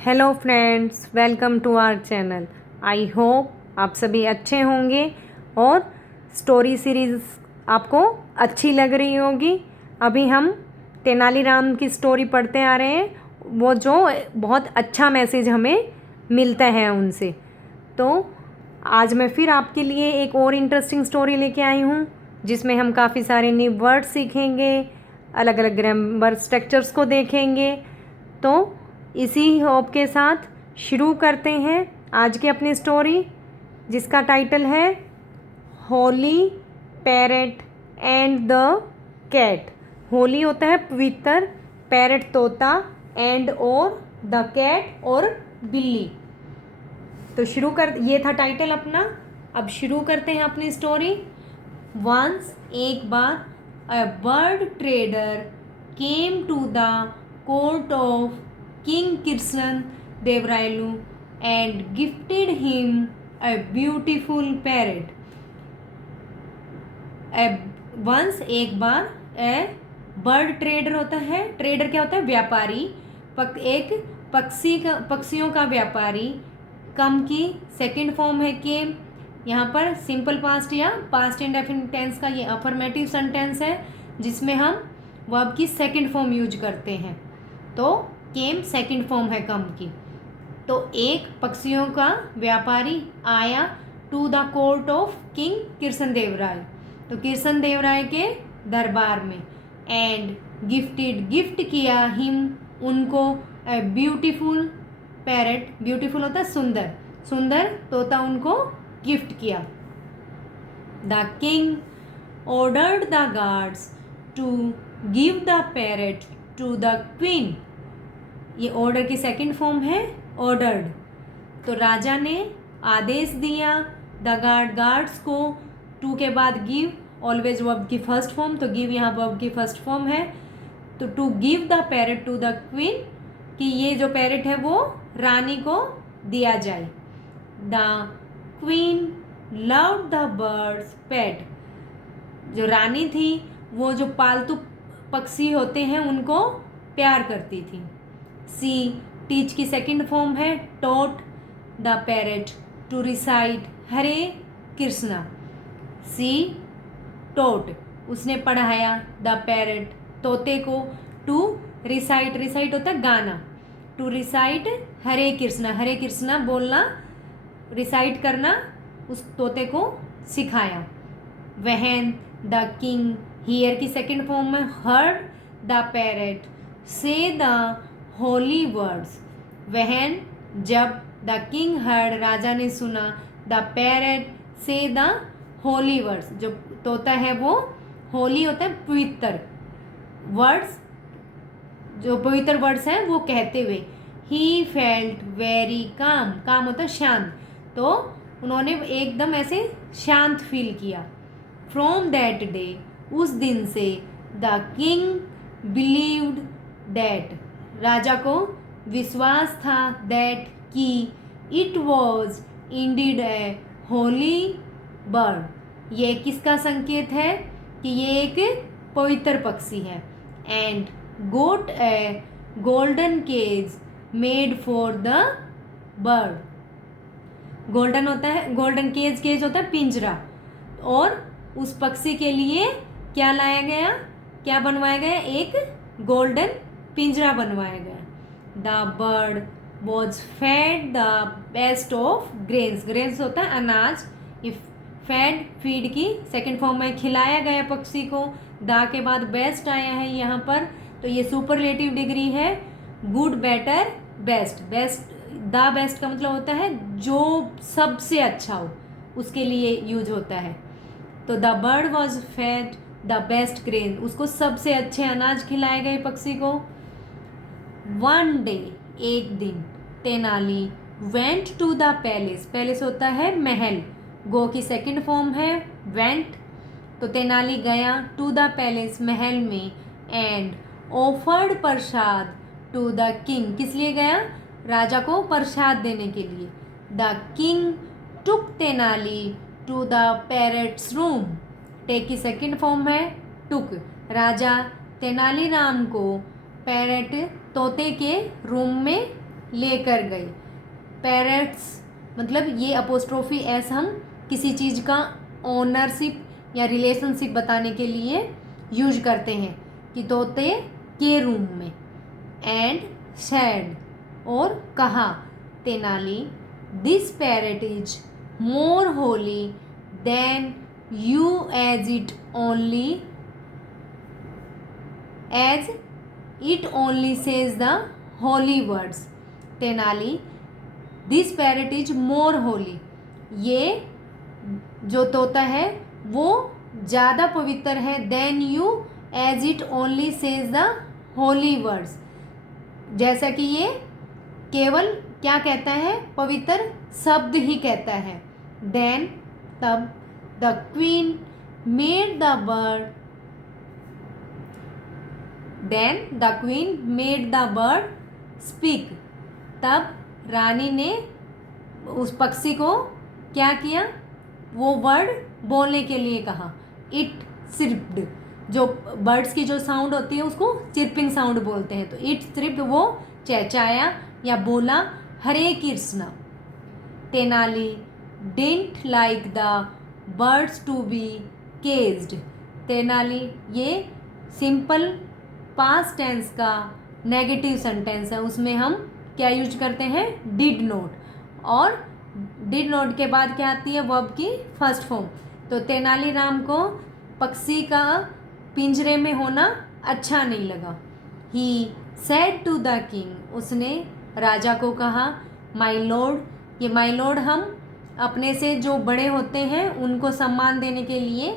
Hello friends, welcome to our channel. I hope आप सभी अच्छे होंगे और स्टोरी सीरीज़ आपको अच्छी लग रही होगी। अभी हम तेनालीराम की स्टोरी पढ़ते आ रहे हैं, वो जो बहुत अच्छा मैसेज हमें मिलता है उनसे। तो आज मैं फिर आपके लिए एक और इंटरेस्टिंग स्टोरी लेके आई हूँ, जिसमें हम काफ़ी सारे न्यू वर्ड सीखेंगे, अलग अलग ग्रामर स्ट्रक्चर्स को देखेंगे। तो इसी होप के साथ शुरू करते हैं आज की अपनी स्टोरी, जिसका टाइटल है holy parrot and the cat. Holy होता है पवित्र, पैरेट तोता, एंड और द कैट और बिल्ली। तो ये था टाइटल अपना। अब शुरू करते हैं अपनी स्टोरी। वंस एक बार a bird trader came to the court of king Krishna Devarayalu and gifted him a beautiful parrot. Once एक बार ए बर्ड ट्रेडर होता है, ट्रेडर क्या होता है? व्यापारी। एक पक्षियों का व्यापारी। कम की सेकंड फॉर्म है केम। यहाँ पर सिंपल पास्ट या पास्ट इंडेफिनिट टेंस का ये अफर्मेटिव सेंटेंस है, जिसमें हम वर्ब की सेकंड फॉर्म यूज करते हैं। तो केम सेकंड फॉर्म है कम की। तो एक पक्षियों का व्यापारी आया to the court of king Krishnadevaraya, तो कृष्णदेवराय के दरबार में, एंड गिफ्ट किया हिम उनको ए ब्यूटीफुल पैरेट। ब्यूटीफुल होता है सुंदर, सुंदर तोता उनको गिफ्ट किया। The king ordered the guards to give the parrot to the queen. ये ऑर्डर की सेकंड फॉर्म है ऑर्डर्ड। तो राजा ने आदेश दिया द गार्ड्स को। टू के बाद गिव, ऑलवेज वर्ब की फर्स्ट फॉर्म, तो गिव यहाँ वर्ब की फर्स्ट फॉर्म है। तो to give the parrot to the queen, कि ये जो पैरेट है वो रानी को दिया जाए। The queen love the birds pet. जो रानी थी वो जो पालतू पक्षी होते हैं उनको प्यार करती थी। सी टीच की सेकंड फॉर्म है taught the parrot to recite Hare Krishna. She taught, उसने पढ़ाया द पैरेट तोते को, टू रिसाइट, रिसाइट होता है गाना, टू रिसाइट हरे कृष्णा बोलना, रिसाइट करना उस तोते को सिखाया। वहन द किंग, हियर की सेकंड फॉर्म में हर्ड द पैरेट से द होली वर्ड्स। वहन जब, द किंग हर्ड राजा ने सुना, द पैरेट से द होली वर्ड्स, जो तोता है वो होली होता है पवित्र वर्ड्स, जो पवित्र वर्ड्स हैं वो कहते हुए। ही फेल्ट वेरी काम, काम होता है शांत, तो उन्होंने एकदम ऐसे शांत फील किया। फ्रॉम दैट डे, उस दिन से, द किंग बिलीव्ड दैट, राजा को विश्वास था, दैट कि it was Indeed A Holi bird, ये किसका संकेत है? कि ये एक पवित्र पक्षी है। And got a golden cage made for the bird. Golden होता है, गोल्डन केज, केज होता है पिंजरा, और उस पक्षी के लिए क्या लाया गया, क्या बनवाया गया? एक गोल्डन पिंजरा बनवाया गया। The bird was fed the best of grains, grains होता है अनाज, ये फेड फीड की सेकंड फॉर्म में, खिलाया गया पक्षी को। द के बाद बेस्ट आया है यहाँ पर, तो ये सुपरलेटिव डिग्री है, good better best. Best, the best का मतलब होता है जो सबसे अच्छा हो, उसके लिए यूज होता है। तो the bird was fed the best grain, उसको सबसे अच्छे अनाज खिलाए गए पक्षी को। वन डे, एक दिन, Tenali went to the palace, palace होता है महल, गो की सेकंड फॉर्म है वेंट, तो तेनाली गया टू द पैलेस महल में, and offered prasad to the king, किस लिए गया? राजा को प्रसाद देने के लिए। The king took Tenali to the parrot's room, take की सेकंड फॉर्म है टुक, राजा तेनालीराम को पैरेट तोते के रूम में लेकर गई। पैरेट्स मतलब ये अपोस्ट्रोफी एस हम किसी चीज़ का ओनरशिप या रिलेशनशिप बताने के लिए यूज करते हैं कि तोते के रूम में। एंड सैड और कहा Tenali, this parrot is more holy than you as it only says the holy words. Tenali, this parrot is more holy, ये जो तोता है वो ज़्यादा पवित्र है than you as it only says the holy words, जैसा कि ये केवल क्या कहता है, पवित्र शब्द ही कहता है। देन तब the queen made the bird speak, तब रानी ने उस पक्षी को क्या किया, वो वर्ड बोलने के लिए कहा। इट सिर्प्ड, जो बर्ड्स की जो साउंड होती है उसको चिरपिंग साउंड बोलते हैं, तो इट सिर्प्ड, वो चहचाया या बोला, Hare Krishna. Tenali didn't like the birds to be caged. Tenali ये सिंपल पास्ट टेंस का नेगेटिव सेंटेंस है, उसमें हम क्या यूज करते हैं, डिड नॉट, और डिड नॉट के बाद क्या आती है, वर्ब की फर्स्ट फॉर्म। तो तेनालीराम को पक्षी का पिंजरे में होना अच्छा नहीं लगा। He said to the king, उसने राजा को कहा, माई लॉर्ड, ये माई लॉर्ड हम अपने से जो बड़े होते हैं उनको सम्मान देने के लिए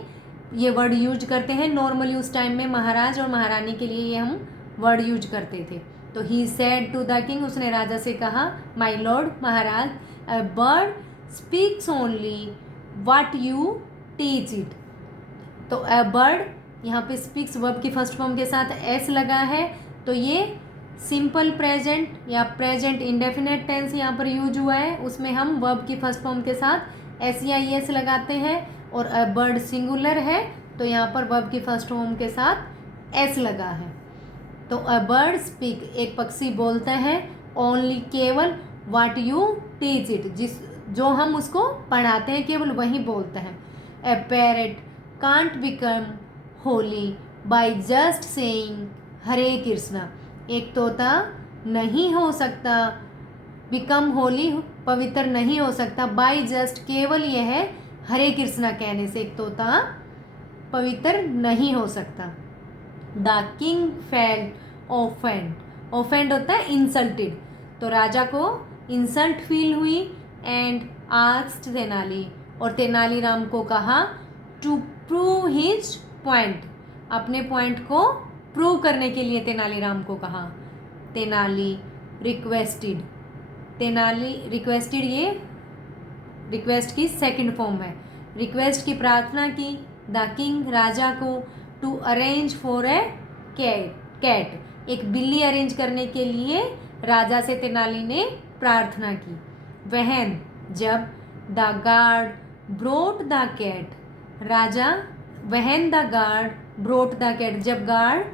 ये वर्ड यूज करते हैं। नॉर्मली उस टाइम में महाराज और महारानी के लिए ये हम वर्ड यूज करते थे। तो he said to the king, उसने राजा से कहा, माई लॉर्ड, महाराज, a bird speaks only what you teach it. तो अ बर्ड यहाँ पे स्पीक्स वर्ब की फर्स्ट फॉर्म के साथ एस लगा है, तो ये सिंपल प्रेजेंट या प्रेजेंट इंडेफिनेट टेंस यहाँ पर यूज हुआ है, उसमें हम वर्ब की फर्स्ट फॉर्म के साथ एस या एस लगाते हैं। और अ बर्ड सिंगुलर है तो यहाँ पर वर्ब की फर्स्ट फॉर्म के साथ एस लगा है। तो अ बर्ड स्पीक, एक पक्षी बोलता है, ओनली केवल, व्हाट यू टीच इट, जिस जो हम उसको पढ़ाते हैं केवल वही बोलता है। A parrot can't become holy by just saying Hare Krishna, एक तोता नहीं हो सकता, बिकम होली, पवित्र नहीं हो सकता, बाय जस्ट, केवल यह है हरे कृष्णा कहने से एक तोता पवित्र नहीं हो सकता। The king felt offend, offend होता है इंसल्टेड, तो राजा को इंसल्ट फील हुई। एंड आस्क्ड तेनाली, और तेनालीराम को कहा, टू प्रूव हिज पॉइंट, अपने पॉइंट को प्रूव करने के लिए तेनालीराम को कहा। तेनाली रिक्वेस्टेड, तेनाली रिक्वेस्टेड, ये रिक्वेस्ट की सेकंड फॉर्म है, रिक्वेस्ट की प्रार्थना की। द किंग, राजा को, to arrange for a cat, एक बिल्ली अरेंज करने के लिए राजा से तेनाली ने प्रार्थना की। वहन, जब, the guard brought the cat, राजा, when the guard brought the cat, जब गार्ड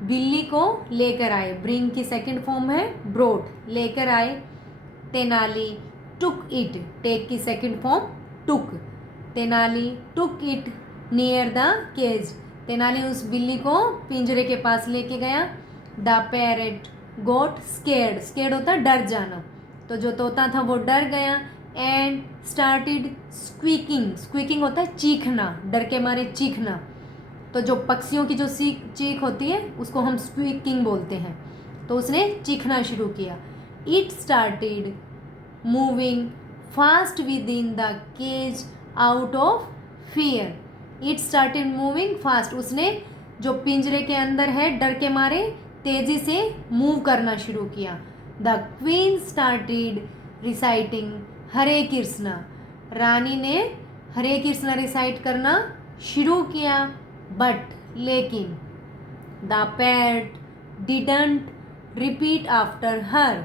बिल्ली को लेकर आए, ब्रिंग की सेकंड फॉर्म है ब्रोट, लेकर आए। तेनाली टुक इट, टेक की second form took, Tenali took it near the cage, Tenali उस बिल्ली को पिंजरे के पास लेके गया। The parrot got scared, scared होता है डर जाना, तो जो तोता था वो डर गया। एंड स्टार्टेड स्क्वीकिंग, स्क्वीकिंग होता है चीखना, डर के मारे चीखना, तो जो पक्षियों की जो चीख होती है उसको हम स्क्वीकिंग बोलते हैं, तो उसने चीखना शुरू किया। It started moving fast within the cage out of fear, it started moving fast, उसने जो पिंजरे के अंदर है डर के मारे तेजी से मूव करना शुरू किया। द क्वीन स्टार्टेड रिसाइटिंग हरे कृष्णा, रानी ने हरे कृष्णा रिसाइट करना शुरू किया। बट, लेकिन, the PAT didn't repeat after her,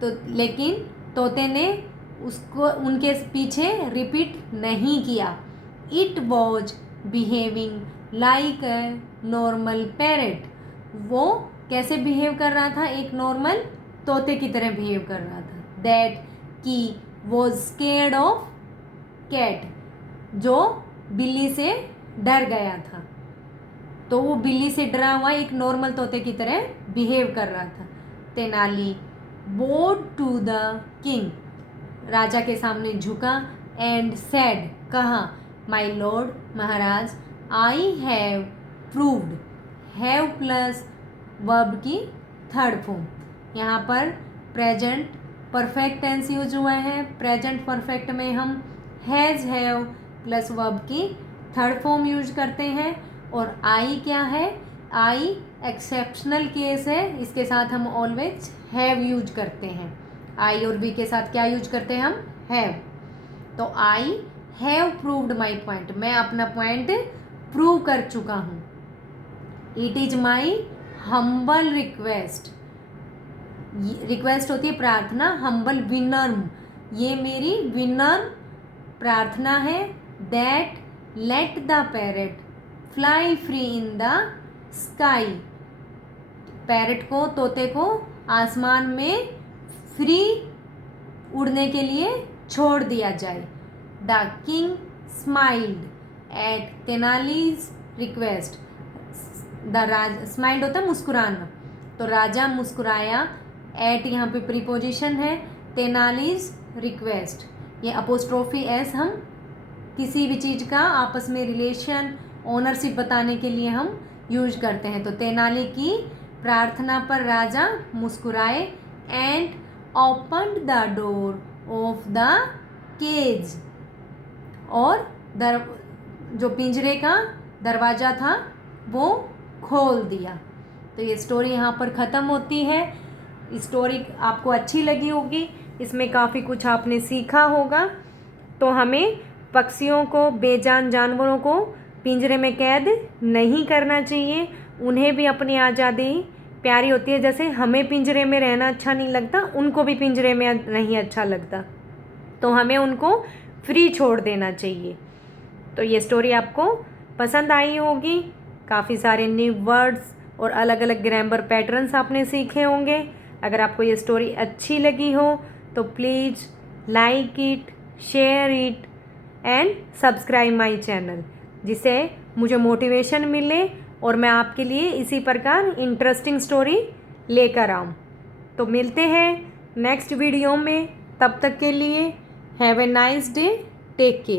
तो लेकिन तोते ने उसको उनके पीछे रिपीट नहीं किया। It was behaving like a normal parrot, वो कैसे बिहेव कर रहा था, एक नॉर्मल तोते की तरह बिहेव कर रहा था. दैट की वॉज स्केर्ड ऑफ कैट, जो बिल्ली से डर गया था. तो वो बिल्ली से डरा हुआ एक नॉर्मल तोते की तरह बिहेव कर रहा था. Tenali bowed to the king, राजा के सामने झुका. एंड सेड, कहा, माई लॉर्ड, महाराज, I have proved, have plus verb की थर्ड फॉर्म. यहाँ पर प्रेजेंट परफेक्ट टेंस यूज हुआ है. प्रेजेंट परफेक्ट में हम हैज़, हैव प्लस वर्ब की थर्ड फॉर्म यूज करते हैं. और आई क्या है? आई एक्सेप्शनल केस है, इसके साथ हम ऑलवेज हैव यूज करते हैं. आई और बी के साथ क्या यूज करते हैं हम? हैव. तो आई हैव प्रूव्ड माई पॉइंट, मैं अपना पॉइंट प्रूव कर चुका हूँ. It is my humble request, request होती है प्रार्थना, हम्बल विनम्र, ये मेरी विनम्र प्रार्थना है. That let the parrot fly free in the sky, parrot को, तोते को आसमान में फ्री उड़ने के लिए छोड़ दिया जाए. The king smiled at Tenali's request, the smiled होता है मुस्कुराना, तो राजा मुस्कुराया. एट यहाँ पे प्रीपोजिशन है. तेनालीज रिक्वेस्ट, ये अपोस्ट्रोफी एस हम किसी भी चीज़ का आपस में रिलेशन, ओनरशिप बताने के लिए हम यूज करते हैं. तो तेनाली की प्रार्थना पर राजा मुस्कुराए. And opened the door of the cage, और जो पिंजरे का दरवाज़ा था वो खोल दिया. तो ये स्टोरी यहाँ पर ख़त्म होती है. स्टोरी आपको अच्छी लगी होगी, इसमें काफ़ी कुछ आपने सीखा होगा. तो हमें पक्षियों को, बेजान जानवरों को पिंजरे में कैद नहीं करना चाहिए. उन्हें भी अपनी आज़ादी प्यारी होती है. जैसे हमें पिंजरे में रहना अच्छा नहीं लगता, उनको भी पिंजरे में नहीं अच्छा लगता, तो हमें उनको फ्री छोड़ देना चाहिए. तो ये स्टोरी आपको पसंद आई होगी. काफ़ी सारे न्यू वर्ड्स और अलग अलग ग्रामर पैटर्न्स आपने सीखे होंगे. अगर आपको ये स्टोरी अच्छी लगी हो तो please like it, share it and subscribe my channel, जिससे मुझे मोटिवेशन मिले और मैं आपके लिए इसी प्रकार इंटरेस्टिंग स्टोरी लेकर आऊँ. तो मिलते हैं नेक्स्ट वीडियो में. तब तक के लिए have a nice day, take care.